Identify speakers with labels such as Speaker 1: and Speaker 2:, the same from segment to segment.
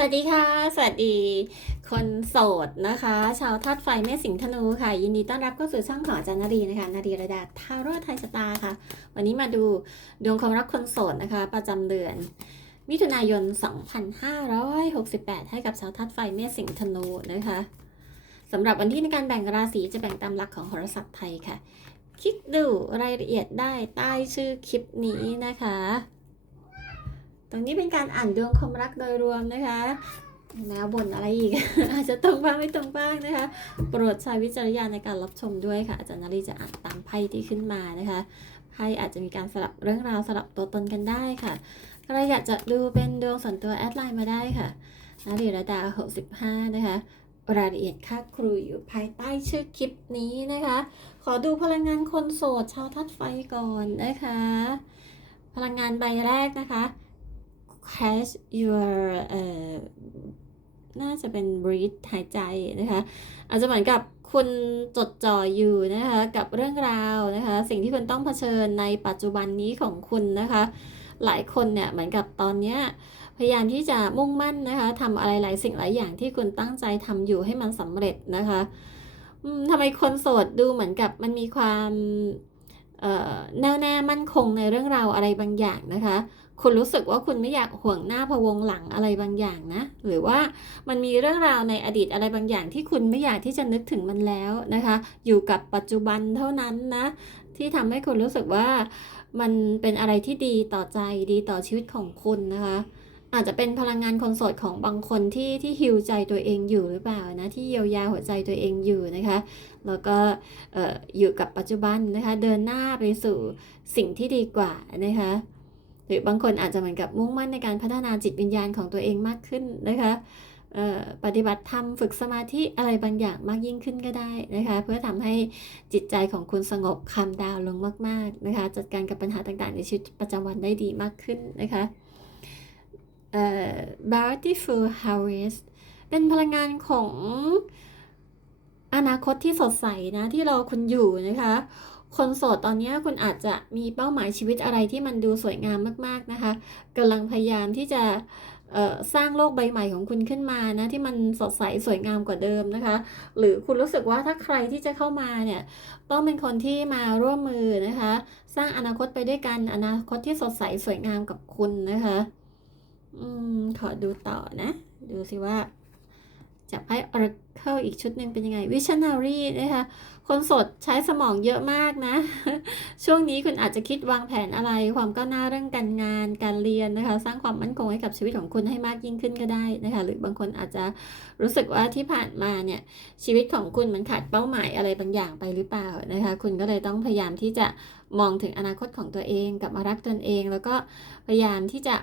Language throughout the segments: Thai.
Speaker 1: วัสดีค่ะ สวัสดี คนโสดนะคะ ชาวธาตุไฟแม่สิงห์ธนูค่ะ ยินดีต้อนรับเข้าสู่ช่องของอาจารย์นารีนะคะ นารีระดาทาโร่ไทยชะตาค่ะ วันนี้มาดูดวงความรักคนโสดนะคะ ประจำเดือน มิถุนายน 2568 ให้กับชาวธาตุไฟแม่สิงห์ธนูนะคะสำหรับวันที่ในการแบ่งราศีจะแบ่งตามหลักของโหราศาสตร์ไทยค่ะ คลิกดูรายละเอียดได้ใต้ชื่อคลิปนี้นะคะ ตรงนี้เป็นการอ่านดวงความรักโดยรวมนะคะแมวบ่นอะไรอีก อาจจะตรงบ้างไม่ตรงบ้างนะคะ โปรดใช้วิจารณญาณในการรับชมด้วยค่ะ อาจารย์นารีจะอ่านตามไพ่ที่ขึ้นมานะคะไพ่อาจจะมีการสลับเรื่องราวสลับตัวตนกันได้ค่ะใครอยากจะดูเป็นดวงส่วนตัวแอดไลน์มาได้ค่ะนารีระดา 65 นะคะรายละเอียดค่าครูอยู่ภายใต้ชื่อคลิปนี้นะคะ ขอดูพลังงานคนโสดชาวทัดไฟก่อนนะคะ พลังงานใบแรกนะคะ catch your เอ่อน่าจะเป็น breathe หายใจนะคะ อาจจะเหมือนกับคุณจดจ่ออยู่นะคะกับเรื่องราวนะคะ สิ่งที่คุณต้องเผชิญในปัจจุบันนี้ของคุณนะคะ หลายคนเนี่ยเหมือนกับตอนเนี้ยพยายามที่จะมุ่งมั่นนะคะทำอะไรหลายสิ่งหลายอย่างที่คุณตั้งใจทำอยู่ให้มันสำเร็จนะคะทำไมคนโสดดูเหมือนกับมันมีความแน่วแน่มั่นคงในเรื่องราวอะไรบางอย่างนะคะ คุณรู้สึกว่าคุณไม่อยากห่วงหน้าพะวงหลังอะไรบางอย่างนะ หรือว่ามันมีเรื่องราวในอดีตอะไรบางอย่างที่คุณไม่อยากที่จะนึกถึงมันแล้วนะคะ อยู่กับปัจจุบันเท่านั้นนะ ที่ทำให้คุณรู้สึกว่ามันเป็นอะไรที่ดีต่อใจดีต่อชีวิตของคุณนะคะ อาจจะเป็นพลังงานคนโสดของบางคนที่ที่ฮิวใจตัวเองอยู่หรือเปล่านะที่เยียวยาหัวใจตัวเองอยู่นะคะ แล้วก็เอ่ออยู่กับปัจจุบันนะคะ เดินหน้าไปสู่สิ่งที่ดีกว่านะคะ หรือบางคนอาจจะเหมือนกับมุ่งมั่นในการพัฒนาจิตวิญญาณของตัวเองมากขึ้นนะคะปฏิบัติธรรมฝึกสมาธิอะไรบางอย่างมากยิ่งขึ้นก็ได้นะคะ เพื่อทำให้จิตใจของคุณสงบคำดาวลงมากๆนะคะ จัดการกับปัญหาต่างๆ ในชีวิตประจำวันได้ดีมากขึ้นนะคะเอ่อ beautiful harvest เป็นพลังงานของอนาคตที่สดใสนะที่รอคุณอยู่นะคะ คนโสดตอนนี้คุณอาจจะมีเป้าหมายชีวิตอะไรที่มันดูสวยงามมากๆนะคะกำลังพยายามที่จะสร้างโลกใบใหม่ของคุณขึ้นมานะที่มันสดใสสวยงามกว่าเดิมนะคะ หรือคุณรู้สึกว่าถ้าใครที่จะเข้ามาเนี่ยต้องเป็นคนที่มาร่วมมือนะคะ สร้างอนาคตไปด้วยกันอนาคตที่สดใสสวยงามกับคุณนะคะ อืมขอดูต่อนะ ดูสิว่า จากไพ่ Oracle อีกชุดหนึ่งเป็นยังไง Visionary นะคะคนสดใช้สมองเยอะมากนะ ช่วงนี้คุณอาจจะคิดวางแผนอะไร ความก้าวหน้าเรื่องการงานการเรียนนะคะ สร้างความมั่นคงให้กับชีวิตของคุณให้มากยิ่งขึ้นก็ได้นะคะ หรือบางคนอาจจะรู้สึกว่าที่ผ่านมาเนี่ยชีวิตของคุณมันขาดเป้าหมายอะไรบางอย่างไปหรือเปล่านะคะ คุณก็เลยต้องพยายามที่จะมองถึงอนาคตของตัวเองกลับมารักตนเอง แล้วก็พยายามที่จะ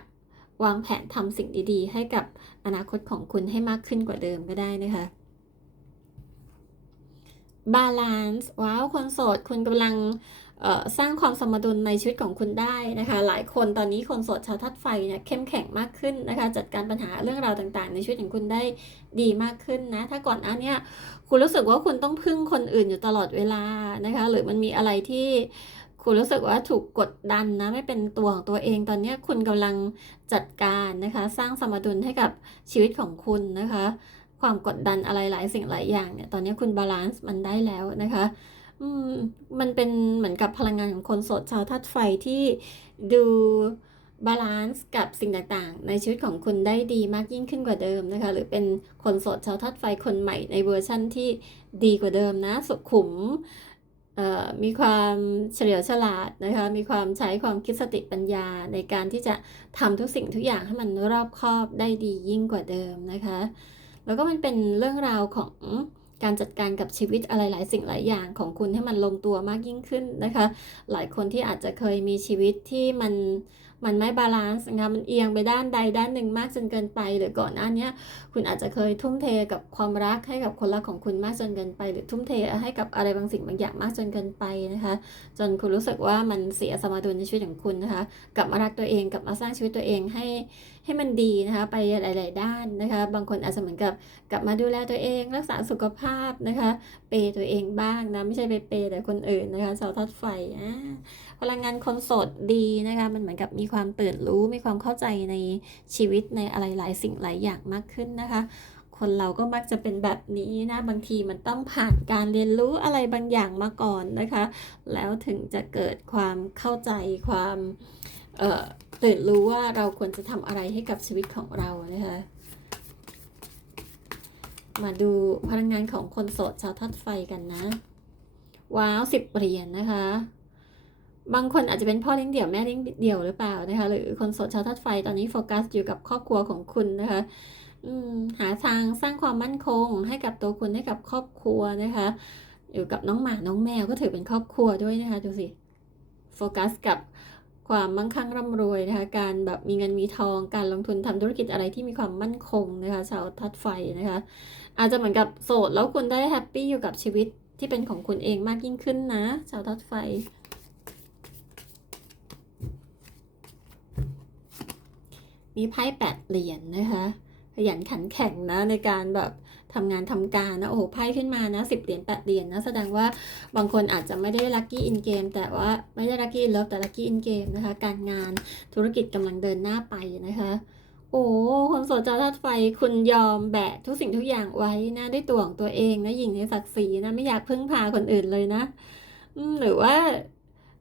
Speaker 1: วางแผนทำสิ่งดี ๆ ให้กับ อนาคตของคุณให้มากขึ้นกว่าเดิมก็ได้นะคะบาลานซ์ว้าวคนโสดคุณกำลังสร้างความสมดุลในชีวิตของคุณได้นะคะ หลายคนตอนนี้คนโสดชาวทัดไฟเนี่ยเข้มแข็งมากขึ้นนะคะ จัดการปัญหาเรื่องราวต่างๆ ในชีวิตของคุณได้ดีมากขึ้นนะ ถ้าก่อนหน้าเนี้ยคุณรู้สึกว่าคุณต้องพึ่งคนอื่นอยู่ตลอดเวลานะคะ หรือมันมีอะไรที่ คุณรู้สึกว่าถูกกดดันนะไม่เป็นตัวของตัวเองตอนนี้คุณกำลังจัดการนะคะ สร้างสมดุลให้กับชีวิตของคุณนะคะ ความกดดันอะไรหลายสิ่งหลายอย่างเนี่ยตอนนี้คุณบาลานซ์มันได้แล้วนะคะอืมมันเป็นเหมือนกับพลังงานของคนโสดชาวธาตุไฟที่ดูบาลานซ์กับสิ่งต่างๆ ในชีวิตของคุณได้ดีมากยิ่งขึ้นกว่าเดิมนะคะ หรือเป็นคนโสดชาวธาตุไฟคนใหม่ในเวอร์ชั่นที่ดีกว่าเดิมนะสุขุม มีความเฉลียวฉลาดนะคะ มีความใช้ความคิดสติปัญญาในการที่จะทำทุกสิ่งทุกอย่างให้มันรอบคอบได้ดียิ่งกว่าเดิมนะคะ แล้วก็มันเป็นเรื่องราวของการจัดการกับชีวิตอะไรหลายสิ่งหลายอย่างของคุณให้มันลงตัวมากยิ่งขึ้นนะคะ หลายคนที่อาจจะเคยมีชีวิตที่มัน มันไม่บาลานซ์นะคะมันเอียงไปด้านใดด้านหนึ่งมากจนเกินไป หรือก่อนหน้านี้คุณอาจจะเคยทุ่มเทกับความรักให้กับคนรักของคุณมากจนเกินไป หรือทุ่มเทให้กับอะไรบางสิ่งบางอย่างมากจนเกินไปนะคะ จนคุณรู้สึกว่ามันเสียสมดุลในชีวิตของคุณนะคะกลับมารักตัวเองกลับมาสร้างชีวิตตัวเองให้ ให้มันดีนะคะ ไปหลาย ๆ ด้านนะคะ บางคนอาจจะเหมือนกับกลับมาดูแลตัวเอง รักษาสุขภาพนะคะ เปย์ตัวเองบ้างนะ ไม่ใช่ไปเปย์แต่คนอื่นนะคะชาวทัดไฟอ่าพลังงานคนโสดดีนะคะ มันเหมือนกับมีความตื่นรู้ มีความเข้าใจในชีวิตในอะไรหลายสิ่งหลายอย่างมากขึ้นนะคะคนเราก็มักจะเป็นแบบนี้นะบางทีมันต้องผ่านการเรียนรู้อะไรบางอย่างมาก่อนนะคะ แล้วถึงจะเกิดความเข้าใจความเอ่อ ตื่นรู้ว่าเราควรจะทำอะไรให้กับชีวิตของเรานะคะ มาดูพลังงานของคนโสดชาวทัดไฟกันนะ ว้าวสิบเหรียญนะคะ บางคนอาจจะเป็นพ่อเลี้ยงเดี่ยวแม่เลี้ยงเดี่ยวหรือเปล่านะคะ หรือคนโสดชาวทัดไฟตอนนี้โฟกัสอยู่กับครอบครัวของคุณนะคะหาทางสร้างความมั่นคง ให้กับตัวคุณให้กับครอบครัวนะคะ อยู่กับน้องหมาน้องแมวก็ถือเป็นครอบครัวด้วยนะคะดูสิโฟกัสกับ ความมั่งคั่งร่ำรวยนะคะการแบบมีเงินมีทองการลงทุนทำธุรกิจอะไรที่มีความมั่นคงนะคะชาวทัดไฟนะคะ อาจจะเหมือนกับโสดแล้วคุณได้แฮปปี้อยู่กับชีวิตที่เป็นของคุณเองมากยิ่งขึ้นนะชาวทัดไฟมีไพ่แปดเหรียญนะคะขยันขันแข็งนะในการแบบ ทำงานทำการนะโอ้โหไพ่ขึ้นมานะสิบเหรียญแปดเหรียญนะแสดงว่าบางคนอาจจะไม่ได้ลัคกี้อินเกมแต่ว่าไม่ได้ลัคกี้อินเลิฟแต่ลัคกี้อินเกมนะคะ การงานธุรกิจกำลังเดินหน้าไปนะคะโอ้คนโสดเจ้าธาตุไฟคุณยอมแบกทุกสิ่งทุกอย่างไว้นะด้วยตัวของตัวเองนะหญิงในศักดิ์ศรีนะไม่อยากพึ่งพาคนอื่นเลยนะหรือว่า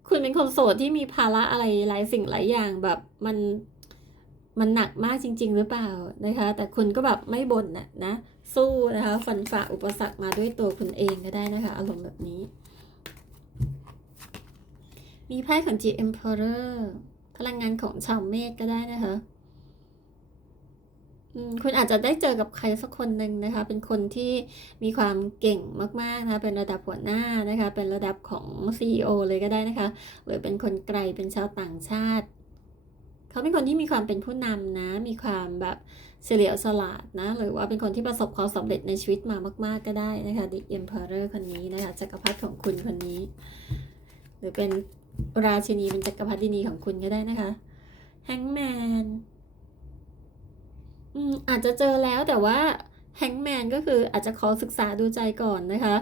Speaker 1: คุณเป็นคนโสดที่มีภาระอะไรหลายสิ่งหลายอย่างแบบมันมันหนักมากจริง ๆ หรือเปล่านะคะ แต่คุณก็แบบไม่บ่นนะนะ สู้นะคะฟันฝ่าอุปสรรคมาด้วยตัวคุณเองก็ได้นะคะ อารมณ์แบบนี้ มีไพ่ของ G Emperor พลังงานของชาวเมษก็ได้นะคะคุณอาจจะได้เจอกับใครสักคนหนึ่งนะคะ เป็นคนที่มีความเก่งมากๆนะคะ เป็นระดับหัวหน้านะคะ เป็นระดับของ CEO เลยก็ได้นะคะ หรือเป็นคนไกล เป็นชาวต่างชาติ เขาเป็นคนที่มีความเป็นผู้นำนะ มีความ แบบเฉลียวฉลาดนะ หรือว่าเป็นคนที่ประสบความสำเร็จในชีวิตมามาก ๆ ก็ได้นะคะ The Emperor คนนี้นะคะจักรพรรดิของคุณคนนี้ หรือเป็นราชินีเป็นจักรพรรดินีของคุณก็ได้นะคะ Hangman อืมอาจจะเจอแล้วแต่ว่าแฮงแมนก็คืออาจจะขอศึกษาดูใจก่อนนะคะ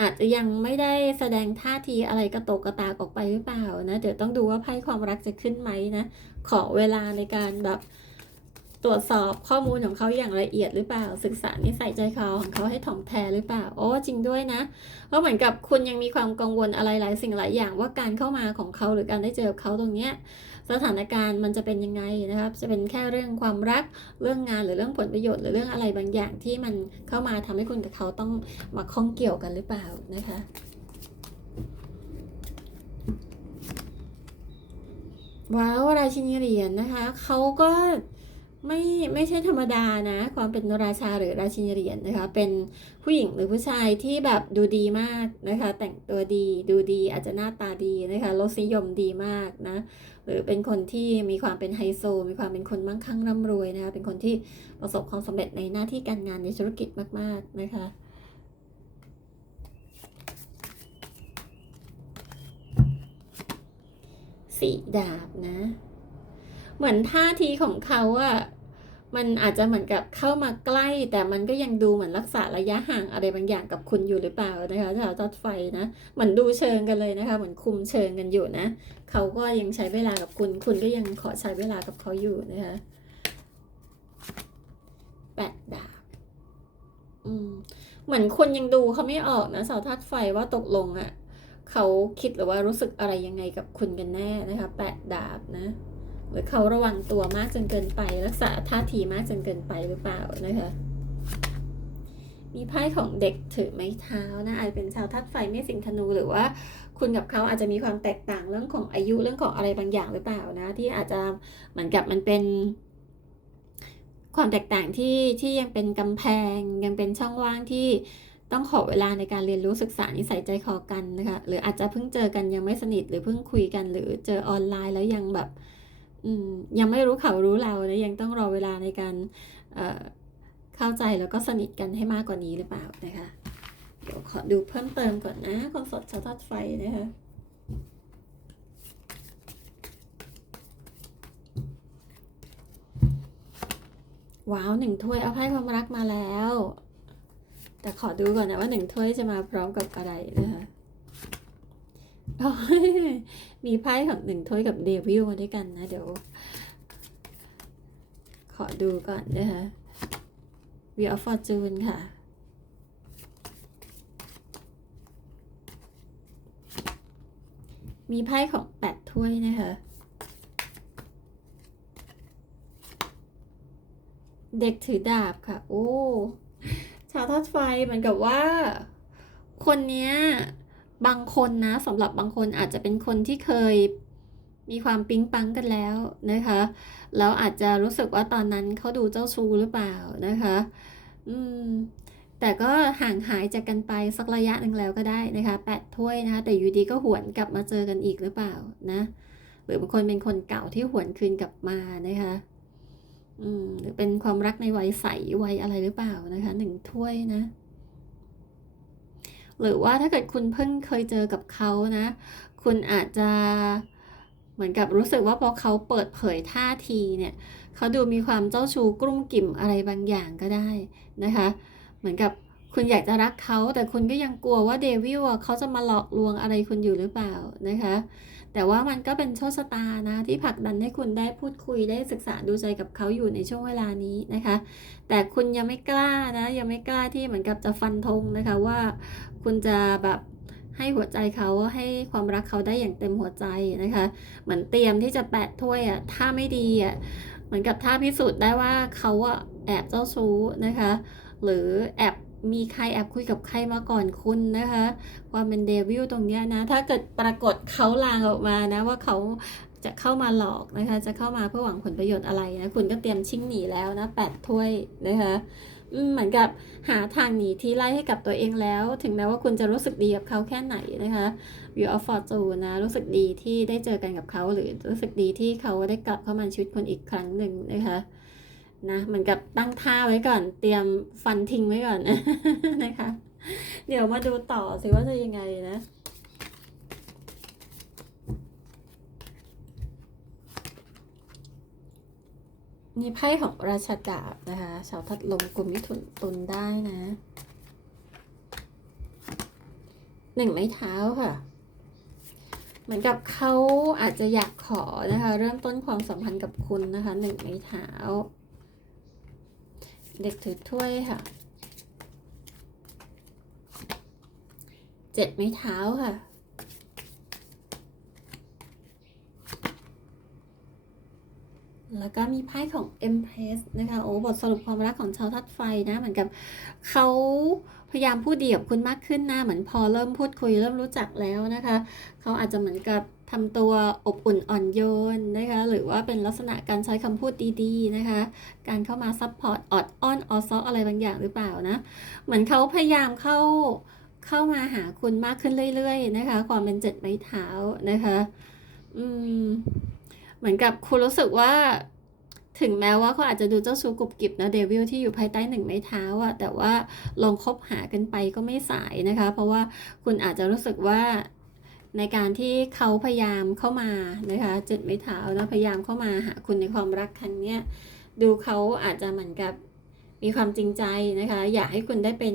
Speaker 1: อาจจะยังไม่ได้แสดงท่าทีอะไรกระโตกกระตากออกไปหรือเปล่านะ เดี๋ยวต้องดูว่าไพ่ความรักจะขึ้นไหมนะ ขอเวลาในการแบบ ตรวจสอบข้อมูลของเขาอย่างละเอียดหรือเปล่า ศึกษานิสัยใจคอของเขาให้ถ่องแท้หรือเปล่าโอ้จริงด้วยนะ เพราะเหมือนกับคุณยังมีความกังวลอะไรหลายสิ่งหลายอย่างว่าการเข้ามาของเขาหรือการได้เจอเขาตรงเนี้ยสถานการณ์มันจะเป็นยังไงนะครับ จะเป็นแค่เรื่องความรักเรื่องงานหรือเรื่องผลประโยชน์หรือเรื่องอะไรบางอย่างที่มันเข้ามาทำให้คุณกับเขาต้องมาข้องเกี่ยวกันหรือเปล่านะคะว้าวราชินีเหรียญนะคะเขาก็ ไม่ไม่ใช่ธรรมดานะ ความเป็นราชาหรือราชินีเหรียญนะคะ เป็นผู้หญิงหรือผู้ชายที่แบบดูดีมากนะคะ แต่งตัวดีดูดีอาจจะหน้าตาดีนะคะรสนิยมดีมากนะหรือเป็นคนที่มีความเป็นไฮโซ มีความเป็นคนมั่งคั่งร่ำรวยนะคะเป็นคนที่ประสบความสำเร็จในหน้าที่การงานในธุรกิจมาก ๆนะคะสีดาบนะ เหมือนท่าทีของเขาอะมันอาจจะเหมือนกับเข้ามาใกล้ แต่มันก็ยังดูเหมือนรักษาระยะห่างอะไรบางอย่างกับคุณอยู่หรือเปล่านะคะชาวตัดไฟนะเหมือนดูเชิงกันเลยนะคะ เหมือนคุมเชิงกันอยู่นะ เขาก็ยังใช้เวลากับคุณ คุณก็ยังขอใช้เวลากับเขาอยู่นะคะแปดดาบอืมเหมือนคุณยังดูเขาไม่ออกนะสาธาตุไฟว่าตกลงอะ่ะเขาคิดหรือว่ารู้สึกอะไรยังไงกับคุณกันแน่นะคะแปดดาบนะ เขาระวังตัวมากจนเกินไป รักษาท่าทีมากจนเกินไปหรือเปล่านะคะ มีไพ่ของเด็กถือไม้เท้านะอาจเป็นชาวทัดไฟไม่สิงธนูหรือว่า คุณกับเขาอาจจะมีความแตกต่างเรื่องของอายุเรื่องของอะไรบางอย่างหรือเปล่านะ ที่อาจจะเหมือนกับมันเป็น ความแตกต่างที่ที่ยังเป็นกำแพงยังเป็นช่องว่างที่ต้องขอเวลาในการเรียนรู้ศึกษานิสัยใจคอกันนะคะหรืออาจจะเพิ่งเจอกันยังไม่สนิทหรือเพิ่งคุยกัน หรือเจอออนไลน์แล้วยังแบบ ยังไม่รู้เขารู้เรานะยังต้องรอเวลาในการเเข้าใจแล้วก็สนิทกันให้มากกว่านี้หรือเปล่านะคะ เดี๋ยวขอดูเพิ่มเติมก่อนนะ คนสดชาวทอดไฟนะคะว้าวหนึ่งถ้วยเอาไพ่ความรักมาแล้ว แต่ขอดูก่อนนะว่าหนึ่งถ้วยจะมาพร้อมกับอะไรนะคะ มีไพ่ของหนึ่งถ้วยกับเดวิลมาด้วยกันนะ เดี๋ยว ขอดูก่อนนะคะ Wheel of Fortune ค่ะมีไพ่ของแปดถ้วยนะคะเด็กถือดาบค่ะ โอ้ ชาวทอดไฟเหมือนกับว่า คนเนี้ย บางคนนะสำหรับบางคนอาจจะเป็นคนที่เคยมีความปิ๊งปังกันแล้วนะคะแล้วอาจจะรู้สึกว่าตอนนั้นเขาดูเจ้าชู้หรือเปล่านะคะอืมแต่ก็ห่างหายจากกันไปสักระยะหนึ่งแล้วก็ได้นะคะแปดถ้วยนะคะแต่อยู่ดีก็หวนกลับมาเจอกันอีกหรือเปล่านะหรือบางคนเป็นคนเก่าที่หวนคืนกลับมานะคะอืมหรือเป็นความรักในวัยใสวัยอะไรหรือเปล่านะคะหนึ่งถ้วยนะ หรือว่าถ้าเกิดคุณเพิ่งเคยเจอกับเขานะ คุณอาจจะเหมือนกับรู้สึกว่าพอเขาเปิดเผยท่าทีเนี่ยเขาดูมีความเจ้าชู้กลุ้มกิ่มอะไรบางอย่างก็ได้นะคะ เหมือนกับคุณอยากจะรักเขาแต่คุณก็ยังกลัวว่าเดวิลอะเขาจะมาหลอกลวงอะไรคุณอยู่หรือเปล่านะคะ แต่ว่ามันก็เป็นโชคชะตานะที่ผลักดันให้คุณได้พูดคุยได้ศึกษาดูใจกับเขาอยู่ในช่วงเวลานี้นะคะ แต่คุณยังไม่กล้านะยังไม่กล้าที่เหมือนกับจะฟันธงนะคะว่า คุณจะแบบให้หัวใจเขาให้ความรักเขาได้อย่างเต็มหัวใจนะคะ เหมือนเตรียมที่จะแปะถ้วยอะถ้าไม่ดีอะเหมือนกับถ้าพิสูจน์ได้ว่าเขาอะแอบเจ้าชู้นะคะ หรือแอบ มีใครแอบคุยกับใครมาก่อนคุณนะคะ ความเป็นเดวิลตรงเนี้ยนะ ถ้าเกิดปรากฏเขาลางออกมานะว่าเขาจะเข้ามาหลอกนะคะ จะเข้ามาเพื่อหวังผลประโยชน์อะไรนะ คุณก็เตรียมชิ่งหนีแล้วนะแปดถ้วยนะคะเหมือนกับหาทางหนีที่ไล่ให้กับตัวเองแล้ว ถึงแม้ว่าคุณจะรู้สึกดีกับเขาแค่ไหนนะคะ View of Fortune นะ รู้สึกดีที่ได้เจอกันกับเขา หรือรู้สึกดีที่เขาได้กลับเข้ามาชีวิตคุณอีกครั้งหนึ่งนะคะ นะเหมือนกับตั้งท่าไว้ก่อน เตรียมฟันทิ้งไว้ก่อนนะคะ เดี๋ยวมาดูต่อสิว่าจะยังไงนะมีไพ่ของราชาดาบนะคะชาวทัดลมกลุ่มมิถุนตุนได้นะหนึ่งไม้เท้าค่ะ เหมือนกับเขาอาจจะอยากขอนะคะ เริ่มต้นความสัมพันธ์กับคุณนะคะหนึ่งไม้เท้า เด็กถือถ้วยค่ะ เจ็ดไม้เท้าค่ะ แล้วก็มีไพ่ของ Empress นะคะ โอ้ บทสรุปความรักของชาวทัดไฟนะ เหมือนกับเขาพยายามพูดดีกับคุณมากขึ้นนะ เหมือนพอเริ่มพูดคุยเริ่มรู้จักแล้วนะคะ เขาอาจจะเหมือนกับ ทำตัวอบอุ่นอ่อนโยนนะคะ หรือว่าเป็นลักษณะการใช้คำพูดดีๆนะคะ การเข้ามาซัพพอร์ตออดอ้อนออซออะไรบางอย่างหรือเปล่านะ เหมือนเขาพยายามเข้าเข้ามาหาคุณมากขึ้นเรื่อยๆนะคะ ความเป็นเจ็ดไม้เท้านะคะ อืม เหมือนกับคุณรู้สึกว่า ถึงแม้ว่าเขาอาจจะดูเจ้าชู้กรุบกิบนะเดวิลที่อยู่ภายใต้หนึ่งไม้เท้าอะแต่ว่าลองคบหากันไปก็ไม่สายนะคะ เพราะว่าคุณอาจจะรู้สึกว่า ในการที่เขาพยายามเข้ามานะคะเจ็ดไม้เท้านะพยายามเข้ามาหาคุณในความรักครั้งเนี้ยดูเขาอาจจะเหมือนกับมีความจริงใจนะคะ อยากให้คุณได้เป็น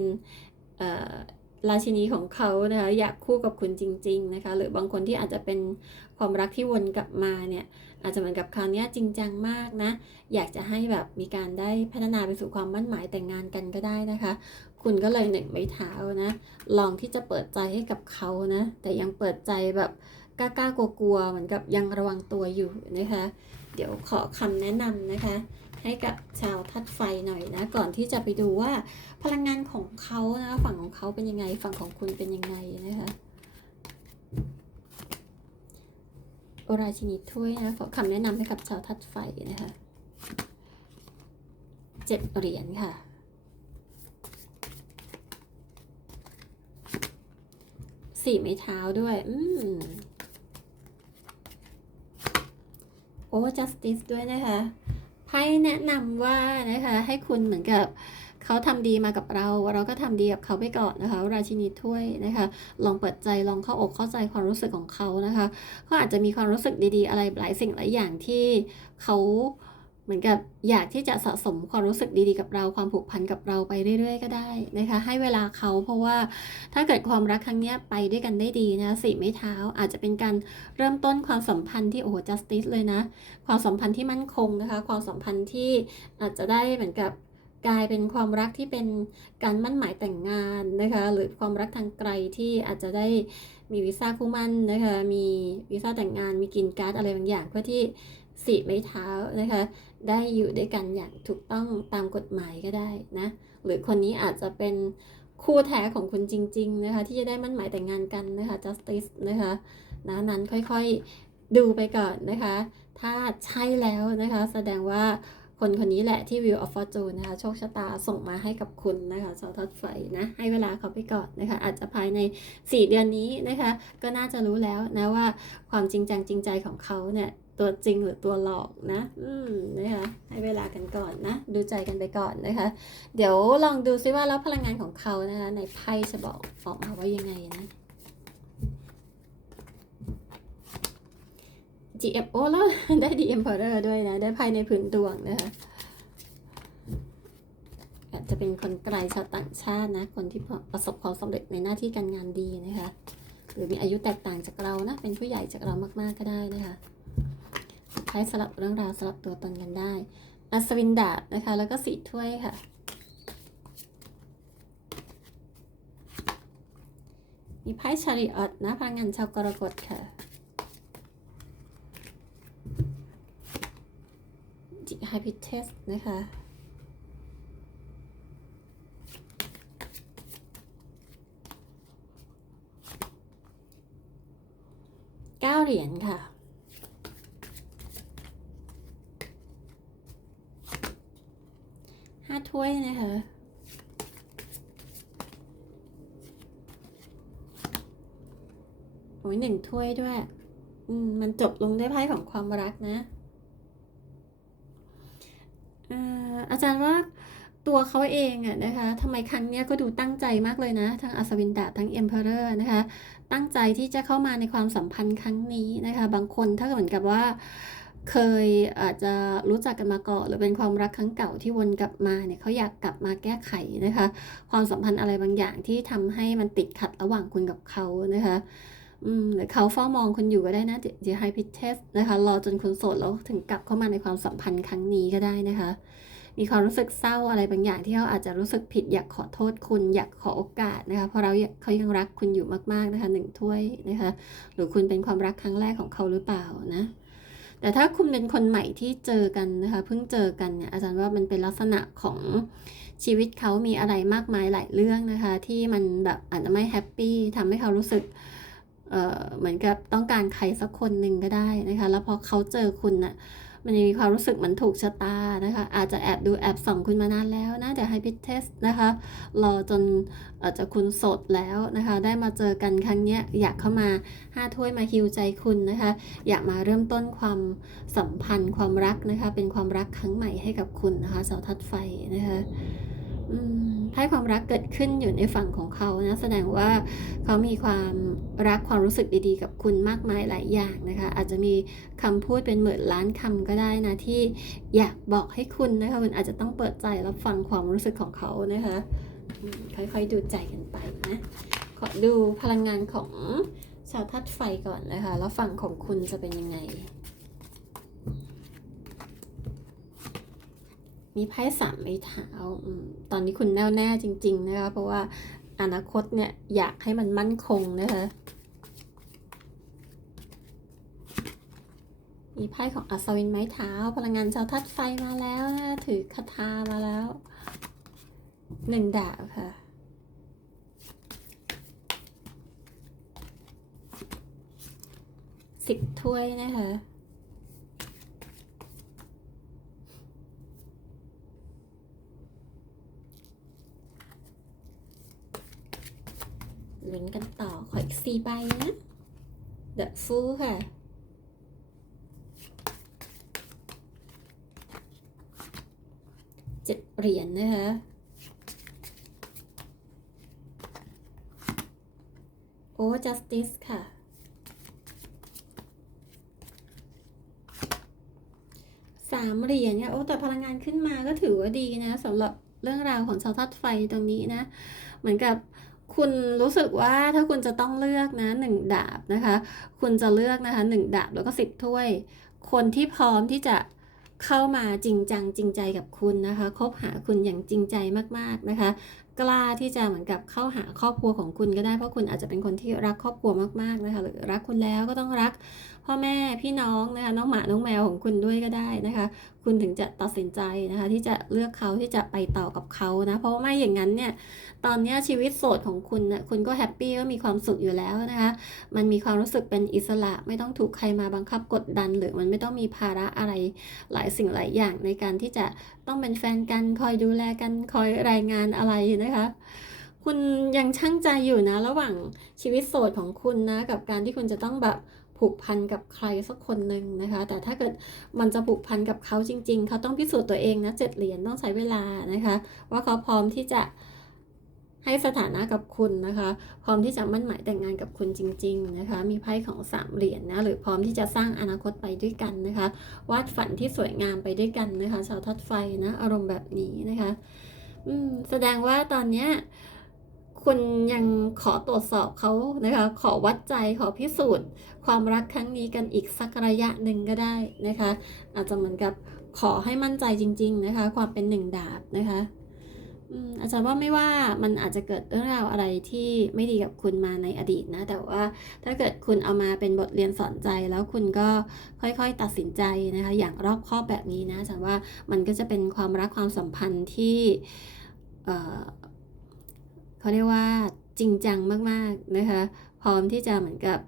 Speaker 1: ราชินีของเขานะคะอยากคู่กับคุณจริง ๆนะคะ หรือบางคนที่อาจจะเป็นความรักที่วนกลับมาเนี่ยอาจจะเหมือนกับคราวนี้จริงจังมากนะ อยากจะให้แบบมีการได้พัฒนาไปสู่ความมั่นหมายแต่งงานกันก็ได้นะคะ คุณก็เลยเหนึ่งไม้เท้านะ ลองที่จะเปิดใจให้กับเขานะ แต่ยังเปิดใจแบบกล้าๆกลัวๆเหมือนกับยังระวังตัวอยู่นะคะ เดี๋ยวขอคำแนะนำนะคะ ให้กับชาวทัดไฟหน่อยนะ ก่อนที่จะไปดูว่าพลังงานของเขานะฝั่งของเขาเป็นยังไง ฝั่งของคุณเป็นยังไงนะคะโอราชินีถ้วยนะขอคำแนะนำให้กับชาวทัดไฟนะคะเจ็ดเหรียญค่ะ สี่ไม้เท้าด้วย อืมโอ้ justice ด้วยนะคะไพ่แนะนำว่านะคะ ให้คุณเหมือนกับเขาทำดีมากับเรา เราก็ทำดีกับเขาไปก่อนนะคะ ราชินีถ้วยนะคะ ลองเปิดใจลองเข้าอกเข้าใจความรู้สึกของเขานะคะเขาอาจจะมีความรู้สึกดีๆ อะไรหลายสิ่งหลายอย่างที่เขา มือนมือนกับอยากที่จะสะสมความรู้สึกดีๆกับเราความผูกพันกับเราไปเรื่อย ๆ ก็ได้นะคะ ให้เวลาเขาเพราะว่าถ้าเกิดความรักครั้งนี้ไปด้วยกันได้ดีนะสี่ไม้เท้าอาจจะเป็นการเริ่มต้นความสัมพันธ์ที่โอ้โห justice เลยนะ ความสัมพันธ์ที่มั่นคงนะคะ ความสัมพันธ์ที่อาจจะได้เหมือนกับกลายเป็นความรักที่เป็นการมั่นหมายแต่งงานนะคะ หรือความรักทางไกลที่อาจจะได้มีวีซ่าคู่มั่นนะคะมีวีซ่าแต่งงานมีกินการ์ดอะไรบางอย่างเพื่อที่สี่ไม้เท้านะคะ ได้อยู่ด้วยกันอย่างถูกต้องตามกฎหมายก็ได้นะ หรือคนนี้อาจจะเป็นคู่แท้ของคุณจริง ๆ นะคะ ที่จะได้มั่นหมายแต่งงานกันนะคะ justice นะคะนะนั้นค่อยๆดูไปก่อนนะคะ ถ้าใช่แล้วนะคะ แสดงว่าคนคนนี้แหละที่ Wheel of Fortune นะคะ โชคชะตาส่งมาให้กับคุณนะคะสาวทัดไฟนะ ให้เวลาเขาไปก่อนนะคะ อาจจะภายใน 4 เดือนนี้นะคะ ก็น่าจะรู้แล้วนะว่าความจริงจังจริงใจของเขาเนี่ย ตัวจริงหรือตัวหลอกนะ อืมนะคะให้เวลากันก่อนนะ ดูใจกันไปก่อนนะคะ เดี๋ยวลองดูซิว่าแล้วพลังงานของเขานะคะในไพ่จะบอกออกมาว่ายังไงนะ GFO แล้วได้ The Emperor ด้วยนะ ได้ไพ่ในผืนดวงนะคะอาจจะเป็นคนไกลชาวต่างชาตินะ คนที่ประสบความสำเร็จในหน้าที่การงานดีนะคะ หรือมีอายุแตกต่างจากเรานะ เป็นผู้ใหญ่จากเรามากๆก็ได้นะคะ ไพ่สลับเรื่องราวสลับตัวตนกันได้ อัศวินดาบนะคะ แล้วก็สีถ้วยค่ะ มีไพ่ชาริออตนะพลังงานชาวกรกฎค่ะจิไฮพิเทสนะคะเก้าเหรียญค่ะ ห้า ถ้วยนะคะโอ้ยหนึ่งถ้วยด้วย อืม มันจบลงด้วยไพ่ของความรักนะอ่ออาจารย์ว่าตัวเขาเองอะนะคะทำไมครั้งนี้ก็ดูตั้งใจมากเลยนะ ทั้งอัศวินดาทั้งเอ็มเพอเรอร์นะคะ ตั้งใจที่จะเข้ามาในความสัมพันธ์ครั้งนี้นะคะ บางคนถ้าเหมือนกับว่า เคยอาจจะรู้จักกันมาก่อนหรือเป็นความรักครั้งเก่าที่วนกลับมาเนี่ยเขาอยากกลับมาแก้ไขนะคะ ความสัมพันธ์อะไรบางอย่างที่ทำให้มันติดขัดระหว่างคุณกับเขานะคะอืมหรือเขาเฝ้ามองคุณอยู่ก็ได้นะเดี๋ยวไฮพิเทสนะคะรอจนคุณโสดแล้วถึงกลับเข้ามาในความสัมพันธ์ครั้งนี้ก็ได้นะคะ มีความรู้สึกเศร้าอะไรบางอย่างที่เขาอาจจะรู้สึกผิดอยากขอโทษคุณอยากขอโอกาสนะคะเพราะเราเขายังรักคุณอยู่มากๆนะคะหนึ่งถ้วยนะคะ หรือคุณเป็นความรักครั้งแรกของเขาหรือเปล่านะ แต่ถ้าคุณเป็นคนใหม่ที่เจอกันนะคะเพิ่งเจอกันเนี่ยอาจารย์ว่ามันเป็นลักษณะของชีวิตเขามีอะไรมากมายหลายเรื่องนะคะ ที่มันแบบอาจจะไม่แฮปปี้ทำให้เขารู้สึกเเหมือนกับต้องการใครสักคนหนึ่งก็ได้นะคะ แล้วพอเขาเจอคุณน่ะ มันจะมีความรู้สึกเหมือนถูกชะตานะคะ อาจจะแอบดูแอบส่องคุณมานานแล้วนะเดี๋ยวให้พิเทสนะคะรอจนอาจจะคุณสดแล้วนะคะ ได้มาเจอกันครั้งเนี้ยอยากเข้ามาห้าถ้วยมาฮิวใจคุณนะคะ อยากมาเริ่มต้นความสัมพันธ์ความรักนะคะ เป็นความรักครั้งใหม่ให้กับคุณนะคะเสาทัดไฟนะคะ อืม ไพ่ความรักเกิดขึ้นอยู่ในฝั่งของเขานะแสดงว่าเขามีความรักความรู้สึกดีๆ กับคุณมากมายหลายอย่างนะคะ อาจจะมีคำพูดเป็นหมื่นล้านคำก็ได้นะที่อยากบอกให้คุณนะคะคุณอาจจะต้องเปิดใจรับฟังความรู้สึกของเขานะคะค่อยๆดูใจกันไปนะขอดูพลังงานของชาวทัดไฟก่อนนะคะแล้วฝั่งของคุณจะเป็นยังไง มีไพ่สามไม้เท้าอตอนนี้คุณแน่วแน่จริง ๆ นะคะ เพราะว่าอนาคตเนี่ยอยากให้มันมั่นคงนะคะ มีไพ่ของอัศวินไม้เท้า พลังงานชาวทัดไฟมาแล้วนะถือคาถามาแล้วหนึ่งดาบค่ะสิบถ้วยนะคะ ลุ้นกันต่อ ขออีกสี่ใบนะ The Fool ค่ะ เจ็ดเหรียญนะคะ โอ้ Justice ค่ะ สามเหรียญเนี่ยโอ้ แต่พลังงานขึ้นมาก็ถือว่าดีนะสำหรับเรื่องราวของชาวธาตุไฟตรงนี้นะ เหมือนกับ คุณรู้สึกว่าถ้าคุณจะต้องเลือกนะหนึ่งดาบนะคะ คุณจะเลือกนะคะหนึ่งดาบแล้วก็สิบถ้วย คนที่พร้อมที่จะเข้ามาจริงจังจริงใจกับคุณนะคะคบหาคุณอย่างจริงใจมากๆนะคะ กล้าที่จะเหมือนกับเข้าหาครอบครัวของคุณก็ได้เพราะคุณอาจจะเป็นคนที่รักครอบครัวมากๆนะคะหรือรักคุณแล้วก็ต้องรักพ่อแม่พี่น้องนะคะน้องหมาน้องแมวของคุณด้วยก็ได้นะคะ คุณถึงจะตัดสินใจนะคะ ที่จะเลือกเขาที่จะไปต่อกับเขานะ เพราะว่าไม่อย่างนั้นเนี่ยตอนนี้ชีวิตโสดของคุณนะคุณก็แฮปปี้ก็มีความสุขอยู่แล้วนะคะ มันมีความรู้สึกเป็นอิสระไม่ต้องถูกใครมาบังคับกดดัน หรือมันไม่ต้องมีภาระอะไรหลายสิ่งหลายอย่างในการที่จะต้องเป็นแฟนกันคอยดูแลกันคอยรายงานอะไรนะคะคุณยังช่างใจอยู่นะ ระหว่างชีวิตโสดของคุณนะ กับการที่คุณจะต้องแบบ ผูกพันกับใครสักคนหนึ่งนะคะ แต่ถ้าเกิดมันจะผูกพันกับเขาจริง ๆ เขาต้องพิสูจน์ตัวเองนะเจ็ดเหรียญต้องใช้เวลานะคะ ว่าเขาพร้อมที่จะให้สถานะกับคุณนะคะ พร้อมที่จะมั่นหมายแต่งงานกับคุณจริง ๆนะคะ มีไพ่ของสามเหรียญนะหรือพร้อมที่จะสร้างอนาคตไปด้วยกันนะคะ วาดฝันที่สวยงามไปด้วยกันนะคะ ชาวทัดไฟนะอารมณ์แบบนี้นะคะ อืมแสดงว่าตอนเนี้ย คุณยังขอตรวจสอบเขานะคะ ขอวัดใจขอพิสูจน์ ความรักครั้งนี้กันอีกสักระยะหนึ่งก็ได้นะคะ อาจจะเหมือนกับขอให้มั่นใจจริง ๆ นะคะ ความเป็นหนึ่งดาบนะคะอืมอาจารย์ว่าไม่ว่ามันอาจจะเกิดเรื่องราวอะไรที่ไม่ดีกับคุณมาในอดีตนะ แต่ว่าถ้าเกิดคุณเอามาเป็นบทเรียนสอนใจ แล้วคุณก็ค่อยๆตัดสินใจนะคะ อย่างรอบคอบแบบนี้นะอาจารย์ว่ามันก็จะเป็นความรักความสัมพันธ์ที่ เขาเรียกว่าจริงจังมากๆนะคะ พร้อมที่จะเหมือนกับ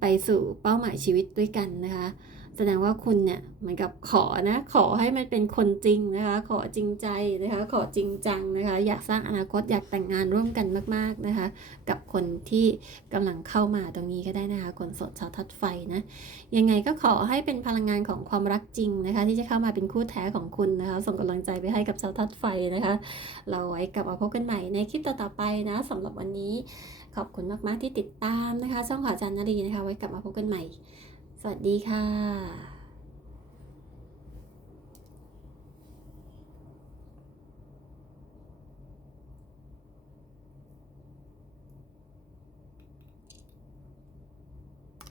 Speaker 1: ไปสู่เป้าหมายชีวิตด้วยกันนะคะ แสดงว่าคุณเนี่ยเหมือนกับขอนะ ขอให้มันเป็นคนจริงนะคะ ขอจริงใจนะคะ ขอจริงจังนะคะ อยากสร้างอนาคตอยากแต่งงานร่วมกันมาก ๆนะคะ กับคนที่กำลังเข้ามาตรงนี้ก็ได้นะคะ คนโสดชาวทัดไฟนะยังไงก็ขอให้เป็นพลังงานของความรักจริงนะคะ ที่จะเข้ามาเป็นคู่แท้ของคุณนะคะ ส่งกำลังใจไปให้กับชาวทัดไฟนะคะ เราไว้กลับมาพบกันใหม่ในคลิปต่อๆไปนะสำหรับวันนี้ขอบคุณมากๆที่ติดตามนะคะช่องขอจารย์นารีนะคะ ไว้กลับมาพบกันใหม่ สวัสดีค่ะ